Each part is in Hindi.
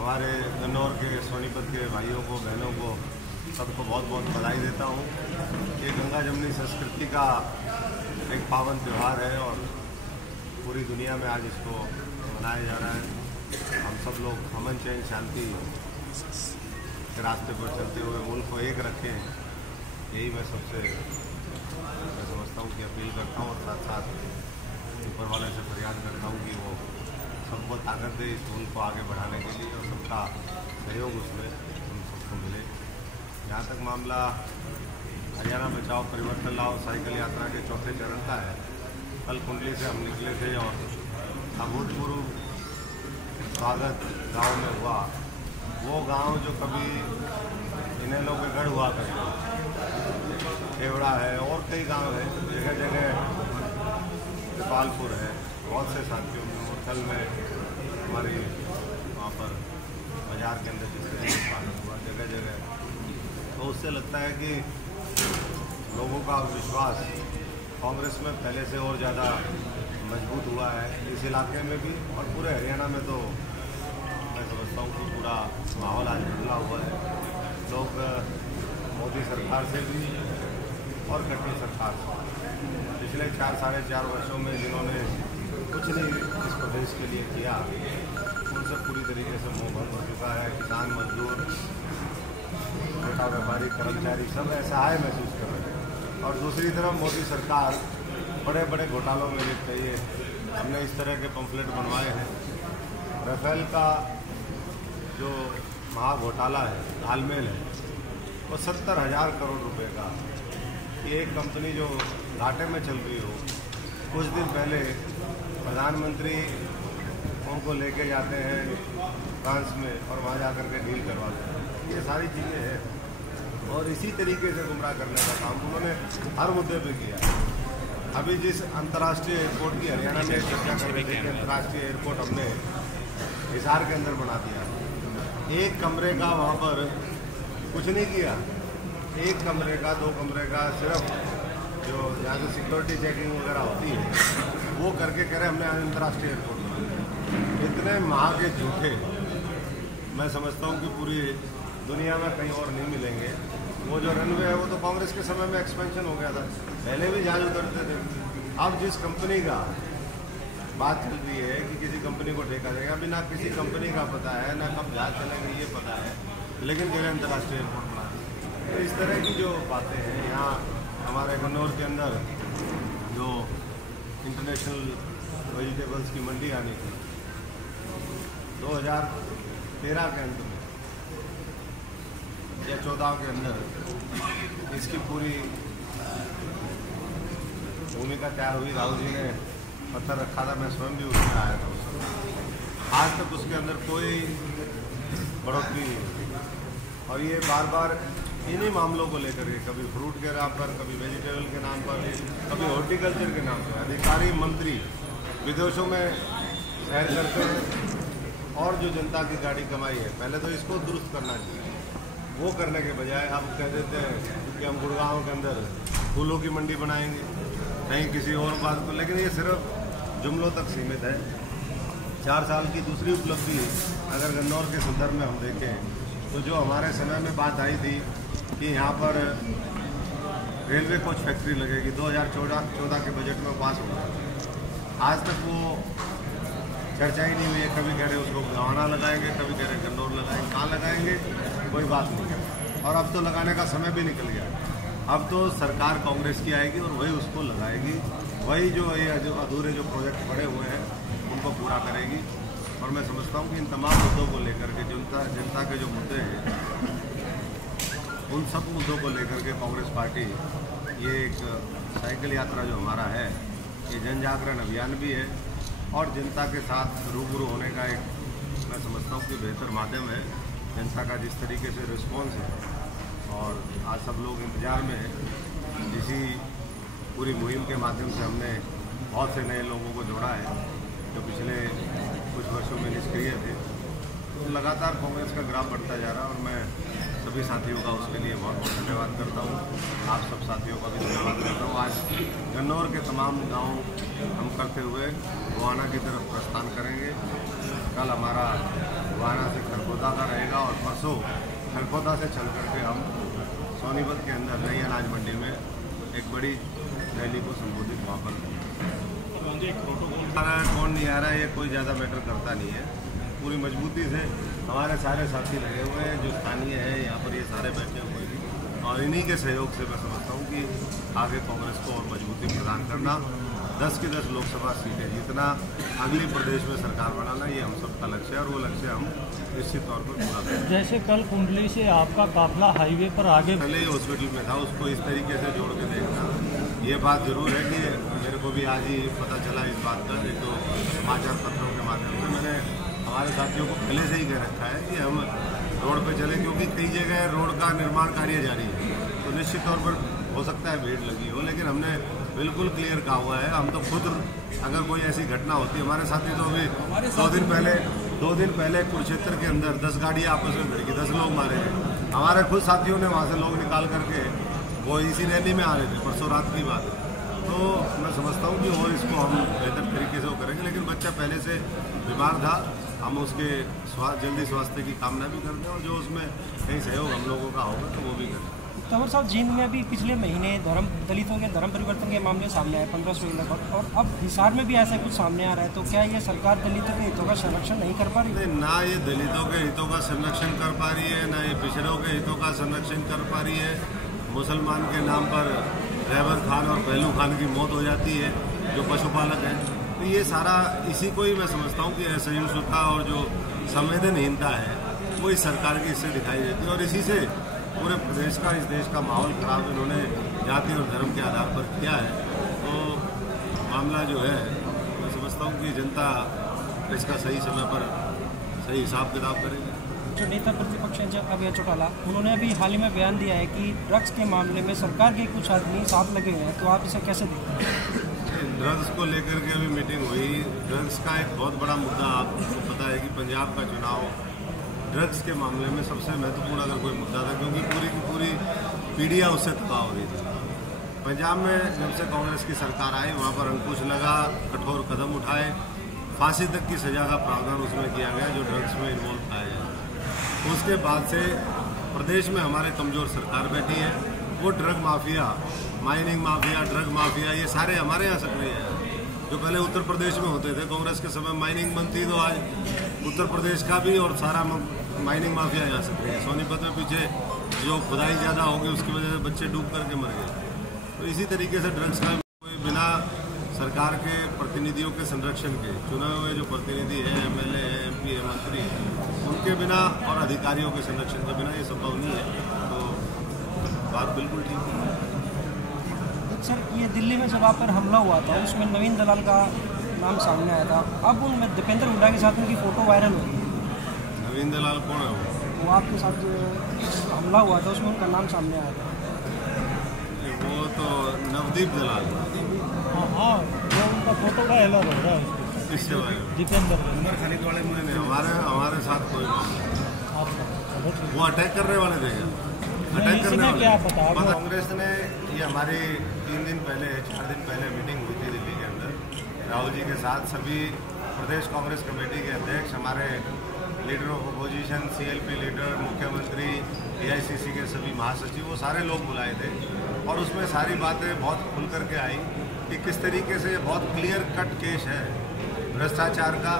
हमारे गन्नौर के सोनीपत के भाइयों को, बहनों को, सबको बहुत बहुत बधाई देता हूँ। ये गंगा जमुनी संस्कृति का एक पावन त्यौहार है और पूरी दुनिया में आज इसको मनाया जा रहा है। हम सब लोग अमन, चैन, शांति के रास्ते पर चलते हुए मुल्क को एक रखें, यही मैं समझता हूँ कि अपील करता हूँ और साथ साथ ऊपर वाले से फरियाद करता हूँ कि वो सबको ताकत दे इस मुल्क को आगे बढ़ाने के लिए और सबका सहयोग उसमें हम सबको मिले। जहाँ तक मामला हरियाणा बचाओ परिवर्तन लाओ साइकिल यात्रा के चौथे चरण का है, कल कुंडली से हम निकले थे और अभूतपूर्व स्वागत गांव में हुआ। वो गांव जो कभी इन्हें लोग गढ़ हुआ करते, केवड़ा है और कई गांव है, जगह जगह गोपालपुर है, बहुत से साथियों में मुरथल में हमारी वहाँ पर बाजार के अंदर जिस तरह से स्वागत हुआ जगह जगह, तो उससे लगता है कि लोगों का विश्वास कांग्रेस में पहले से और ज़्यादा मजबूत हुआ है इस इलाके में भी और पूरे हरियाणा में। तो मैं समझता हूँ कि पूरा माहौल आज बदला हुआ है। लोग मोदी सरकार से भी और गठबंधन सरकार से पिछले 4-4.5 वर्षों में जिन्होंने कुछ नहीं इस प्रदेश के लिए किया, उनसे पूरी तरीके से मोह भंग हो चुका है। किसान, मजदूर, छोटा व्यापारी, कर्मचारी सब असहाय महसूस कर रहे हैं। और दूसरी तरफ मोदी सरकार बड़े बड़े घोटालों में लिप्त है। ये हमने इस तरह के पंफलेट बनवाए हैं। राफेल का जो महा घोटाला है, तालमेल है, वो 70,000 करोड़ रुपए का। ये एक कंपनी जो घाटे में चल रही हो, कुछ दिन पहले प्रधानमंत्री उनको लेके जाते हैं फ्रांस में और वहाँ जाकर के डील करवाते हैं। ये सारी चीज़ें हैं और इसी तरीके से गुमराह करने का काम उन्होंने हर मुद्दे पे किया। अभी जिस अंतर्राष्ट्रीय एयरपोर्ट की हरियाणा में चर्चा कर रहे थे कि अंतर्राष्ट्रीय एयरपोर्ट हमने हिसार के अंदर बना दिया, एक कमरे का वहाँ पर कुछ नहीं किया। एक कमरे का, 2 कमरे का, सिर्फ जो यहाँ से सिक्योरिटी चेकिंग वगैरह होती है वो करके कह रहे हमने अंतर्राष्ट्रीय एयरपोर्ट बना दिया। इतने महा के झूठे मैं समझता हूँ कि पूरी दुनिया में कहीं और नहीं मिलेंगे। वो जो रनवे है वो तो कांग्रेस के समय में एक्सपेंशन हो गया था, पहले भी जहाज उतरते थे। अब जिस कंपनी का बात चल रही है कि किसी कंपनी को ठेका देगा, अभी ना किसी कंपनी का पता है ना कब जहाज चलेंगे ये पता है, लेकिन कह रहे अंतर्राष्ट्रीय एयरपोर्ट बना दें। तो इस तरह की जो बातें हैं, यहाँ हमारे गन्नौर के अंदर जो इंटरनेशनल वेजिटेबल्स की मंडी आनी थी 2013 के अंत में या 14 के अंदर, इसकी पूरी भूमिका तैयार हुई। राहुल जी ने पत्थर रखा था, मैं स्वयं भी उसमें आया था उसमें। आज तक उसके अंदर कोई बढ़ोतरी नहीं हुई और ये बार बार इन्हीं मामलों को लेकर के, कभी फ्रूट के नाम पर, कभी वेजिटेबल के नाम पर, कभी हॉर्टिकल्चर के नाम पर अधिकारी मंत्री विदेशों में सैर करते हैं और जो जनता की गाड़ी कमाई है, पहले तो इसको दुरुस्त करना चाहिए। वो करने के बजाय अब कह देते हैं कि हम गुड़गांव के अंदर फूलों की मंडी बनाएंगे, कहीं किसी और बात को, लेकिन ये सिर्फ जुमलों तक सीमित है। 4 साल की दूसरी उपलब्धि अगर गन्नौर के संदर्भ में हम देखें तो जो हमारे समय में बात आई थी कि यहाँ पर रेलवे कोच फैक्ट्री लगेगी, 2014 के बजट में पास हो गया। आज तक वो चर्चा ही नहीं हुई है। कभी कह रहे उसको गवाना लगाएंगे, कभी कह रहे गन्नौर लगाएंगे, कहाँ लगाएंगे कोई बात नहीं। और अब तो लगाने का समय भी निकल गया। अब तो सरकार कांग्रेस की आएगी और वही उसको लगाएगी, वही जो अधूरे जो प्रोजेक्ट पड़े हुए हैं उनको पूरा करेगी। और मैं समझता हूँ कि इन तमाम मुद्दों को लेकर के जनता के जो मुद्दे हैं, उन सब मुद्दों को लेकर के कांग्रेस पार्टी ये एक साइकिल यात्रा जो हमारा है, ये जन जागरण अभियान भी है और जनता के साथ रूबरू होने का एक मैं समझता हूँ कि बेहतर माध्यम है। जनता का जिस तरीके से रिस्पॉन्स है और आज सब लोग इंतजार में हैं। इसी पूरी मुहिम के माध्यम से हमने बहुत से नए लोगों को जोड़ा है जो पिछले कुछ वर्षों में निष्क्रिय थे। तो लगातार कांग्रेस का ग्राफ बढ़ता जा रहा है और मैं सभी साथियों का उसके लिए बहुत बहुत धन्यवाद करता हूँ। आप सब साथियों का भी धन्यवाद करता हूँ। आज गन्नौर के तमाम गांव हम करते हुए गोवाना की तरफ प्रस्थान करेंगे। कल हमारा दोबारा से खरगोदा का रहेगा और परसों खरगोदा से चल करके हम सोनीपत के अंदर नई अनाज मंडी में एक बड़ी रैली को संबोधित वहाँ पर कौन नहीं आ रहा है, ये कोई ज़्यादा मैटर करता नहीं है। पूरी मजबूती से हमारे सारे साथी लगे हुए हैं, जो स्थानीय हैं यहाँ पर, ये सारे बैठे हुए हैं और इन्हीं के सहयोग से मैं समझता हूँ कि आगे कांग्रेस को और मजबूती प्रदान करना, 10 की 10 लोकसभा सीटें जीतना, अगली प्रदेश में सरकार बनाना, ये हम सबका लक्ष्य है और वो लक्ष्य हम निश्चित तौर पर पूरा करेंगे। जैसे कल कुंडली से आपका काफिला हाईवे पर आगे पहले ही हॉस्पिटल में था, उसको इस तरीके से जोड़ के देखना, ये बात जरूर है कि मेरे को भी आज ही पता चला इस बात का, एक तो समाचार पत्रों के माध्यम से मैंने हमारे साथियों को पहले से ही कह रखा है कि हम रोड पे चले, क्योंकि कई जगह रोड का निर्माण कार्य जारी है, तो निश्चित तौर पर हो सकता है भीड़ लगी हो, लेकिन हमने बिल्कुल क्लियर कहा हुआ है। हम तो खुद अगर कोई ऐसी घटना होती, हमारे साथी तो अभी 2 दिन पहले कुरुक्षेत्र के अंदर 10 गाड़ियाँ आपस में भिड़ गई, 10 लोग मारे गए। हमारे खुद साथियों ने वहाँ से लोग निकाल करके वो इसी रैली में आ रहे थे, परसों रात की बात। तो मैं समझता हूँ कि और इसको हम बेहतर तरीके से वो करेंगे, लेकिन बच्चा पहले से बीमार था, हम उसके जल्दी स्वास्थ्य की कामना भी करते हैं और जो उसमें कहीं सहयोग हम लोगों का होगा तो वो भी करेंगे। तंवर साहब, जींद में अभी पिछले महीने दलितों के धर्म परिवर्तन के मामले सामने आए 1500 लगभग, और अब हिसार में भी ऐसा कुछ सामने आ रहा है, तो क्या ये सरकार दलितों के हितों का संरक्षण नहीं कर पा रही है? ना ये दलितों के हितों का संरक्षण कर पा रही है, ना ये पिछड़ों के हितों का संरक्षण कर पा रही है। मुसलमान के नाम पर रहबर खान और पहलू खान की मौत हो जाती है, जो पशुपालक हैं। तो ये सारा इसी को ही मैं समझता हूँ कि असहिष्णुता और जो संवेदनहीनता है वो इस सरकार की इससे दिखाई देती है, और इसी से पूरे प्रदेश का, इस देश का माहौल खराब इन्होंने जाति और धर्म के आधार पर किया है। तो मामला जो है, मैं समझता हूँ कि जनता इसका सही समय पर सही हिसाब किताब करेगी। जो नेता प्रतिपक्ष हैं अभय चौटाला, उन्होंने अभी हाल ही में बयान दिया है कि ड्रग्स के मामले में सरकार के कुछ आदमी साथ लगे हुए हैं, तो आप इसे कैसे देखते हैं? ड्रग्स को लेकर के अभी मीटिंग हुई। ड्रग्स का एक बहुत बड़ा मुद्दा, आपको पता है कि पंजाब का चुनाव ड्रग्स के मामले में सबसे महत्वपूर्ण अगर कोई मुद्दा था, क्योंकि पूरी की पूरी पीढ़ियाँ उससे तबाह हो रही थी। पंजाब में जब से कांग्रेस की सरकार आई, वहाँ पर अंकुश लगा, कठोर कदम उठाए, फांसी तक की सजा का प्रावधान उसमें किया गया जो ड्रग्स में इन्वॉल्व पाया जाए। उसके बाद से प्रदेश में हमारे कमज़ोर सरकार बैठी है, वो drug mafia, mining mafia, drug mafia, ये सारे हमारे यहाँ सक्रिय हैं। जो पहले उत्तर प्रदेश में होते थे, कांग्रेस के समय माइनिंग बंद थी, तो आज उत्तर प्रदेश का भी और सारा माइनिंग माफिया यहाँ सक्रिय है। सोनीपत में पीछे जो खुदाई ज़्यादा होगी उसकी वजह से बच्चे डूब करके मर गए। तो इसी तरीके से ड्रग्स का कोई बिना सरकार के प्रतिनिधियों के संरक्षण के, चुने हुए जो प्रतिनिधि हैं, MLA हैं, MP है, मंत्री हैं, उनके बिना और अधिकारियों के संरक्षण के बिना ये संभव नहीं है। तो बात बिल्कुल ठीक है। सर, ये दिल्ली में जब आप पर हमला हुआ था, उसमें नवीन दलाल का नाम सामने आया था, अब उनमें दीपेंद्र हुड्डा के साथ उनकी फ़ोटो वायरल हो रही है। नवीन दलाल कौन है? वो आपके साथ जो हमला हुआ था उसमें उनका नाम सामने आया था। वो तो नवदीप दलाल। हाँ, वो उनका फोटो वायरल हो रहा है। किससे वायरल? दीपेंद्र खरीद वाले मुझे नहीं, हमारे साथ कोई मामला। वो अटैक करने वाले थे क्या? अटैक करने वाले क्या पता? कांग्रेस ने, ये हमारी 3 दिन पहले 4 दिन पहले मीटिंग हुई थी दिल्ली के अंदर, राहुल जी के साथ सभी प्रदेश कांग्रेस कमेटी के अध्यक्ष, हमारे leader of opposition, CLP leader, मुख्यमंत्री, AICC के सभी महासचिव, वो सारे लोग बुलाए थे और उसमें सारी बातें बहुत खुल करके आई कि किस तरीके से बहुत क्लियर कट केस है भ्रष्टाचार का।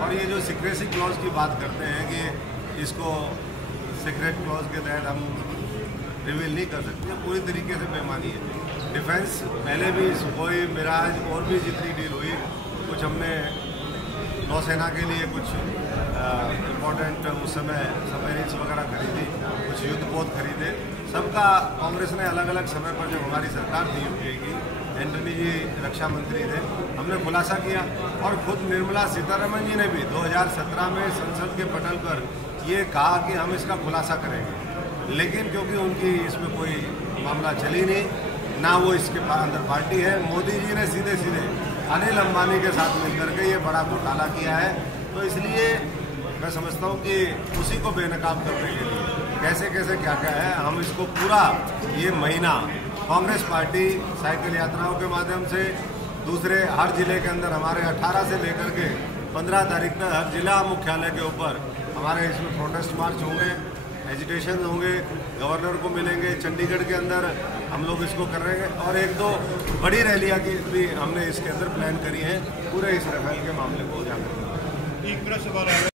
और ये जो सीक्रेसी क्लॉज की बात करते हैं कि इसको सीक्रेट क्लॉज के तहत हम रिवील नहीं कर सकते, पूरी तरीके से बेईमानी है। डिफेंस पहले भी कोई मिराज और भी जितनी डील हुई, कुछ हमने नौसेना के लिए कुछ इम्पोर्टेंट उस समय सबमरीन्स वगैरह खरीदी, कुछ युद्धपोत खरीदे, सबका कांग्रेस ने अलग अलग समय पर जब हमारी सरकार थी यूपीए की, एंटनी जी रक्षा मंत्री थे, हमने खुलासा किया। और खुद निर्मला सीतारमण जी ने भी 2017 में संसद के पटल पर ये कहा कि हम इसका खुलासा करेंगे, लेकिन क्योंकि उनकी इसमें कोई मामला चली नहीं, ना वो इसके अंदर पार्टी है, मोदी जी ने सीधे सीधे अनिल अंबानी के साथ मिलकर के ये बड़ा घोटाला किया है। तो इसलिए मैं समझता हूँ कि उसी को बेनकाब करने के लिए कैसे कैसे क्या क्या है, हम इसको पूरा ये महीना कांग्रेस पार्टी साइकिल यात्राओं के माध्यम से दूसरे हर जिले के अंदर हमारे 18 से लेकर के 15 तारीख तक हर जिला मुख्यालय के ऊपर हमारे इसमें प्रोटेस्ट मार्च होंगे, एजिटेशन होंगे, गवर्नर को मिलेंगे, चंडीगढ़ के अंदर हम लोग इसको कर रहे हैं और 1-2 बड़ी रैलियाँ की भी हमने इसके अंदर प्लान करी हैं पूरे इस राफेल के मामले को उजागर करने। एक तरह सवाल आएगा